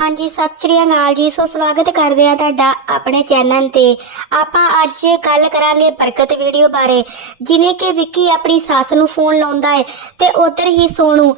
ਹਾਂਜੀ, ਸਤਿ ਸ਼੍ਰੀ ਅਕਾਲ ਜੀ। ਸੋ ਸਵਾਗਤ ਕਰਦੇ ਆ ਤੁਹਾਡਾ ਆਪਣੇ ਚੈਨਲ ਤੇ। ਆਪਾਂ ਅੱਜ ਗੱਲ ਕਰਾਂਗੇ ਬਰਕਤ ਵੀਡੀਓ ਬਾਰੇ। ਜਿਵੇਂ ਕਿ ਵਿੱਕੀ ਆਪਣੀ ਸੱਸ ਨੂੰ ਫੋਨ ਲਾਉਂਦਾ ਹੈ ਤੇ ਉਧਰ ਹੀ ਸੋਨੂ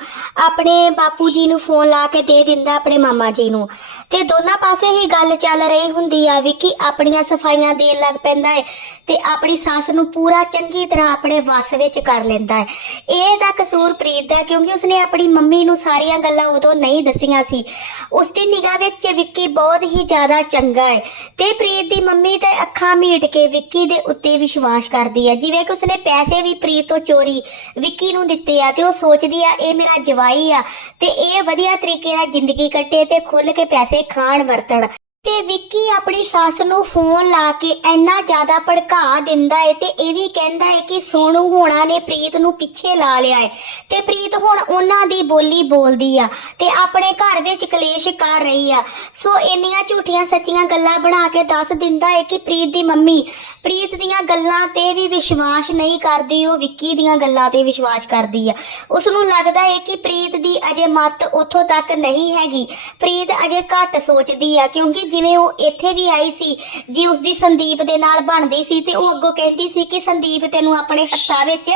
ਆਪਣੇ ਬਾਪੂ ਜੀ ਨੂੰ ਫੋਨ ਲਾ ਕੇ ਦੇ ਦਿੰਦਾ ਆਪਣੇ ਮਾਮਾ ਜੀ ਨੂੰ। ਤੇ ਦੋਨਾਂ ਪਾਸੇ ਹੀ ਗੱਲ ਚੱਲ ਰਹੀ ਹੁੰਦੀ ਆ। ਵਿੱਕੀ ਆਪਣੀਆਂ ਸਫਾਈਆਂ ਦੇਣ ਲੱਗ ਪੈਂਦਾ ਹੈ ਤੇ ਆਪਣੀ ਸੱਸ ਨੂੰ ਪੂਰਾ ਚੰਗੀ ਤਰ੍ਹਾਂ ਆਪਣੇ ਵੱਸ ਵਿੱਚ ਕਰ ਲੈਂਦਾ ਹੈ। ਇਹ ਤਾਂ ਕਸੂਰ ਪ੍ਰੀਤ ਦਾ ਕਿਉਂਕਿ ਉਸਨੇ ਆਪਣੀ ਮੰਮੀ ਨੂੰ ਸਾਰੀਆਂ ਗੱਲਾਂ ਉਦੋਂ ਨਹੀਂ ਦੱਸੀਆਂ ਸੀ। ਉਸ ਦੀ ਨਿਗਾਹ ਵਿੱਚ ਵਿੱਕੀ ਬਹੁਤ ਹੀ ਜ਼ਿਆਦਾ ਚੰਗਾ ਹੈ ਤੇ ਪ੍ਰੀਤ ਦੀ ਮੰਮੀ ਤੇ ਅੱਖਾਂ ਮੀਟ ਕੇ ਵਿੱਕੀ ਦੇ ਉੱਤੇ ਵਿਸ਼ਵਾਸ ਕਰਦੀ ਹੈ। ਜਿਵੇਂ ਕਿ ਉਸਨੇ ਪੈਸੇ ਵੀ ਪ੍ਰੀਤ ਤੋਂ ਚੋਰੀ ਵਿੱਕੀ ਨੂੰ ਦਿੱਤੇ ਆ ਤੇ ਉਹ ਸੋਚਦੀ ਆ, ਇਹ ਮੇਰਾ ਜਵਾਈ ਆ ਤੇ ਇਹ ਵਧੀਆ ਤਰੀਕੇ ਨਾਲ ਜ਼ਿੰਦਗੀ ਕੱਟੇ ਤੇ ਖੁੱਲ ਕੇ ਪੈਸੇ ਖਾਣ ਵਰਤਣ। ਤੇ ਵਿੱਕੀ ਆਪਣੀ ਸੱਸ ਨੂੰ ਫੋਨ ਲਾ ਕੇ ਇੰਨਾ ਜ਼ਿਆਦਾ ਭੜਕਾ ਦਿੰਦਾ ਏ ਤੇ ਇਹ ਵੀ ਕਹਿੰਦਾ ਏ ਕਿ ਸੋਨੂ ਹੋਣਾ ਨੇ ਪ੍ਰੀਤ ਨੂੰ ਪਿੱਛੇ ਲਾ ਲਿਆ ਏ। ਤੇ ਪ੍ਰੀਤ ਹੁਣ ਉਹਨਾਂ ਦੀ ਬੋਲੀ ਬੋਲਦੀ ਆ ਤੇ ਆਪਣੇ ਘਰ ਵਿੱਚ ਕਲੇਸ਼ ਕਰ ਰਹੀ ਆ। ਸੋ ਇੰਨੀਆਂ ਝੂਠੀਆਂ ਸੱਚੀਆਂ ਗੱਲਾਂ ਬਣਾ ਕੇ ਦੱਸ ਦਿੰਦਾ ਏ ਕਿ ਪ੍ਰੀਤ ਦੀ ਮੰਮੀ, ਪ੍ਰੀਤ ਦੀਆਂ ਗੱਲਾਂ ਤੇ ਵੀ ਵਿਸ਼ਵਾਸ ਨਹੀਂ ਕਰਦੀ, ਉਹ ਵਿੱਕੀ ਦੀਆਂ ਗੱਲਾਂ ਤੇ ਵਿਸ਼ਵਾਸ ਕਰਦੀ ਆ। ਉਸ ਨੂੰ ਲੱਗਦਾ ਏ ਕਿ ਪ੍ਰੀਤ ਦੀ ਅਜੇ ਮੱਤ ਉੱਥੋਂ ਤੱਕ ਨਹੀਂ ਹੈਗੀ। ਪ੍ਰੀਤ ਅਜੇ ਘੱਟ ਸੋਚਦੀ ਆ ਕਿਉਂਕਿ ਜਿਵੇਂ ਉਹ ਇੱਥੇ ਵੀ ਆਈ ਸੀ, ਜੀ ਉਸ ਦੀ ਸੰਦੀਪ ਦੇ ਨਾਲ ਬਣਦੀ ਸੀ ਤੇ ਉਹ ਅੱਗੋਂ ਕਹਿੰਦੀ ਸੀ ਕਿ ਸੰਦੀਪ ਤੈਨੂੰ ਆਪਣੇ ਹੱਥਾਂ ਵਿੱਚ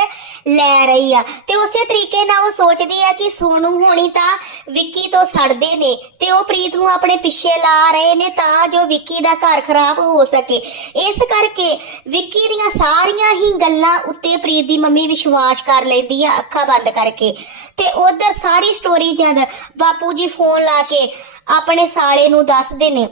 ਲੈ ਰਹੀ ਆ। ਤੇ ਉਸੇ ਤਰੀਕੇ ਨਾਲ ਉਹ ਸੋਚਦੀ ਆ ਕਿ ਸੋਨੂ ਹੋਣੀ ਤਾਂ ਵਿੱਕੀ ਤੋਂ ਸੜਦੇ ਨੇ ਤੇ ਉਹ ਪ੍ਰੀਤ ਨੂੰ ਆਪਣੇ ਪਿੱਛੇ ਲਾ ਰਹੇ ਨੇ ਤਾਂ ਜੋ ਵਿੱਕੀ ਦਾ ਘਰ ਖਰਾਬ ਹੋ ਸਕੇ। ਇਸ ਕਰਕੇ ਵਿੱਕੀ ਦੀਆਂ ਸਾਰੀਆਂ ਹੀ ਗੱਲਾਂ ਉੱਤੇ ਪ੍ਰੀਤ ਦੀ ਮੰਮੀ ਵਿਸ਼ਵਾਸ ਕਰ ਲੈਂਦੀ ਆ ਅੱਖਾਂ ਬੰਦ ਕਰਕੇ। ਤੇ ਉਧਰ ਸਾਰੀ ਸਟੋਰੀ ਜਦ ਬਾਪੂ ਜੀ ਫੋਨ ਲਾ ਕੇ ਆਪਣੇ ਸਾਲੇ ਨੂੰ ਦੱਸਦੇ ਨੇ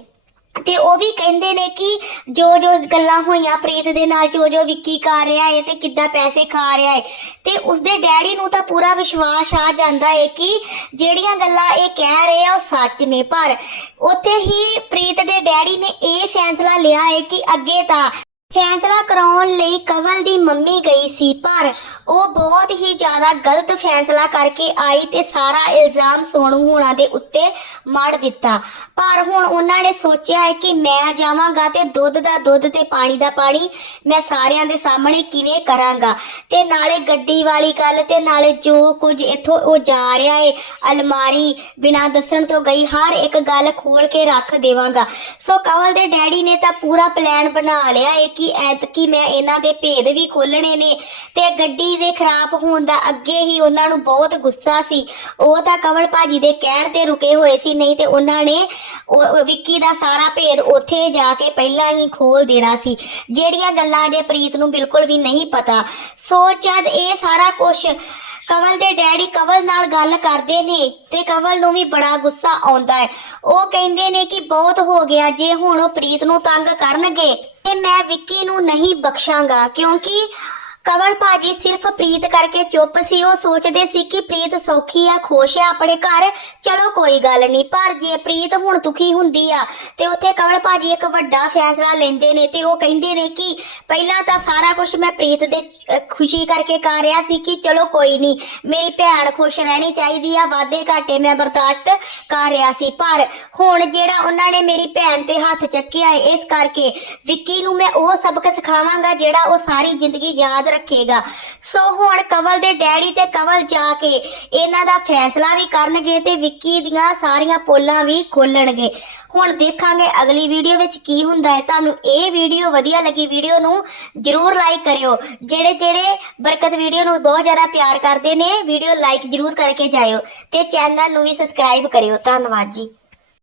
ਤੇ ਉਹ ਵੀ ਕਹਿੰਦੇ ਨੇ ਕਿ ਜੋ ਜੋ ਗੱਲਾਂ ਹੋਈਆਂ ਪ੍ਰੀਤ ਦੇ ਨਾਲ, ਜੋ ਜੋ ਵਿੱਕੀ ਕਰ ਰਿਹਾ ਹੈ ਤੇ ਕਿੱਦਾਂ ਪੈਸੇ ਖਾ ਰਿਹਾ ਹੈ ਤੇ ਉਸਦੇ ਡੈਡੀ ਨੂੰ ਤਾਂ ਪੂਰਾ ਵਿਸ਼ਵਾਸ ਆ ਜਾਂਦਾ ਹੈ ਕਿ ਜਿਹੜੀਆਂ ਗੱਲਾਂ ਇਹ ਕਹਿ ਰਹੇ ਆ ਉਹ ਸੱਚ ਨੇ, ਪਰ ਉੱਥੇ ਹੀ ਪ੍ਰੀਤ ਦੇ ਡੈਡੀ ਨੇ ਇਹ ਫੈਸਲਾ ਲਿਆ ਹੈ ਕਿ ਅੱਗੇ ਤਾਂ ਫੈਸਲਾ ਕਰਾਉਣ ਲਈ ਕਵਲ ਦੀ ਮੰਮੀ ਗਈ ਸੀ, ਪਰ ਉਹ ਬਹੁਤ ਹੀ ਜ਼ਿਆਦਾ ਗਲਤ ਫੈਸਲਾ ਕਰਕੇ ਆਈ ਤੇ ਸਾਰਾ ਇਲਜ਼ਾਮ ਸੋਨੂ ਹੋਣਾ ਦੇ ਉੱਤੇ ਮੜ ਦਿੱਤਾ। ਪਰ ਹੁਣ ਉਹਨਾਂ ਨੇ ਸੋਚਿਆ ਹੈ ਕਿ ਮੈਂ ਜਾਵਾਂਗਾ ਤੇ ਦੁੱਧ ਦਾ ਦੁੱਧ ਤੇ ਪਾਣੀ ਦਾ ਪਾਣੀ ਮੈਂ ਸਾਰਿਆਂ ਦੇ ਸਾਹਮਣੇ ਕਿਵੇਂ ਕਰਾਂਗਾ? ਤੇ ਨਾਲੇ ਗੱਡੀ ਵਾਲੀ ਗੱਲ ਤੇ ਨਾਲੇ ਜੋ ਕੁਝ ਇੱਥੋਂ ਉਹ ਜਾ ਰਿਹਾ ਹੈ ਅਲਮਾਰੀ ਬਿਨਾਂ ਦੱਸਣ ਤੋਂ ਗਈ, ਹਰ ਇੱਕ ਗੱਲ ਖੋਲ ਕੇ ਰੱਖ ਦੇਵਾਂਗਾ। ਸੋ ਕਵਲ ਦੇ ਡੈਡੀ ਨੇ ਤਾਂ ਪੂਰਾ ਪਲਾਨ ਬਣਾ ਲਿਆ ਹੈ ਕਿ ਐਤਕੀ ਮੈਂ ਇਹਨਾਂ ਦੇ ਭੇਦ ਵੀ ਖੋਲਣੇ ਨੇ ਤੇ ਗੱਡੀ ਦੇ ਖਰਾਬ ਹੋਣ ਦਾ ਅੱਗੇ ਹੀ ਉਹਨਾਂ ਨੂੰ ਬਹੁਤ ਗੁੱਸਾ ਸੀ। ਉਹ ਤਾਂ ਕਵਲ ਭਾਜੀ ਦੇ ਕਹਿਣ ਤੇ ਰੁਕੇ ਹੋਏ ਸੀ, ਨਹੀਂ ਤੇ ਉਹਨਾਂ ਨੇ ਵਿੱਕੀ ਦਾ ਸਾਰਾ ਭੇਦ ਉੱਥੇ ਜਾ ਕੇ ਪਹਿਲਾਂ ਹੀ ਖੋਲ ਦੇਣਾ ਸੀ। ਜਿਹੜੀਆਂ ਗੱਲਾਂ ਜੇ ਪ੍ਰੀਤ ਨੂੰ ਬਿਲਕੁਲ ਵੀ ਨਹੀਂ ਪਤਾ। ਸੋ ਜਦ ਇਹ ਸਾਰਾ ਕੁਝ ਕਵਲ ਦੇ ਡੈਡੀ ਕਵਲ ਨਾਲ ਗੱਲ ਕਰਦੇ ਨੇ ਤੇ ਕਵਲ ਨੂੰ ਵੀ ਬੜਾ ਗੁੱਸਾ ਆਉਂਦਾ ਹੈ। ਉਹ ਕਹਿੰਦੇ ਨੇ ਕਿ ਬਹੁਤ ਹੋ ਗਿਆ, ਜੇ ਹੁਣ ਉਹ ਪ੍ਰੀਤ ਨੂੰ ਤੰਗ ਕਰਨਗੇ ਤੇ ਮੈਂ ਵਿੱਕੀ ਨੂੰ ਨਹੀਂ ਬਖਸ਼ਾਂਗਾ ਕਿਉਂਕਿ ਕਵਲ ਭਾਜੀ ਸਿਰਫ ਪ੍ਰੀਤ ਕਰਕੇ ਚੁੱਪ ਸੀ। ਉਹ ਸੋਚਦੇ ਸੀ ਕਿ ਪ੍ਰੀਤ ਸੌਖੀ ਆ, ਖੁਸ਼ ਆ ਆਪਣੇ ਘਰ। ਚਲੋ ਕੋਈ ਗੱਲ ਨਹੀਂ ਪਰ ਜੇ ਪ੍ਰੀਤ ਹੁਣ ਦੁਖੀ ਹੁੰਦੀ ਆ, ਤੇ ਉੱਥੇ ਕਵਲ ਭਾਜੀ ਇੱਕ ਵੱਡਾ ਫੈਸਲਾ ਲੈਂਦੇ ਨੇ ਤੇ ਉਹ ਕਹਿੰਦੇ ਨੇ ਕਿ ਪਹਿਲਾਂ ਤਾਂ ਸਾਰਾ ਕੁਝ ਮੈਂ ਪ੍ਰੀਤ ਦੇ ਖੁਸ਼ੀ ਕਰਕੇ ਕਰ ਰਿਹਾ ਸੀ ਕਿ ਚਲੋ ਕੋਈ ਨਹੀਂ ਮੇਰੀ ਭੈਣ ਖੁਸ਼ ਰਹਿਣੀ ਚਾਹੀਦੀ ਆ ਵਾਦੇ ਘਾਟੇ ਮੈਂ ਬਰਦਾਸ਼ਤ ਕਰ ਰਿਹਾ ਸੀ। ਪਰ ਹੁਣ ਜਿਹੜਾ ਉਹਨਾਂ ਨੇ ਮੇਰੀ ਭੈਣ ਤੇ ਹੱਥ ਚੱਕਿਆ ਹੈ ਇਸ ਕਰਕੇ ਵਿੱਕੀ ਨੂੰ ਮੈਂ ਉਹ ਸਬਕ ਸਿਖਾਵਾਂਗਾ ਜਿਹੜਾ ਉਹ ਸਾਰੀ ਜ਼ਿੰਦਗੀ ਯਾਦ ਰੱਖੇਗਾ। ਸੋ ਹੁਣ ਕਵਲ ਦੇ ਡੈਡੀ ਤੇ ਕਵਲ ਜਾ ਕੇ ਇਹਨਾਂ ਦਾ ਫੈਸਲਾ ਵੀ ਕਰਨਗੇ ਤੇ ਵਿੱਕੀ ਦੀਆਂ ਸਾਰੀਆਂ ਪੋਲਾਂ ਵੀ ਖੋਲਣਗੇ। ਹੁਣ ਦੇਖਾਂਗੇ ਅਗਲੀ ਵੀਡੀਓ ਵਿੱਚ ਕੀ ਹੁੰਦਾ ਹੈ। ਤੁਹਾਨੂੰ ਇਹ ਵੀਡੀਓ ਵਧੀਆ ਲੱਗੀ ਵੀਡੀਓ ਨੂੰ ਜਰੂਰ ਲਾਈਕ ਕਰਿਓ। ਜਿਹੜੇ ਜਿਹੜੇ ਬਰਕਤ ਵੀਡੀਓ ਨੂੰ ਬਹੁਤ ਜ਼ਿਆਦਾ ਪਿਆਰ ਕਰਦੇ ਨੇ, ਵੀਡੀਓ ਲਾਈਕ ਜਰੂਰ ਕਰਕੇ ਜਾਇਓ ਤੇ ਚੈਨਲ ਨੂੰ ਵੀ ਸਬਸਕ੍ਰਾਈਬ ਕਰਿਓ। ਧੰਨਵਾਦ ਜੀ।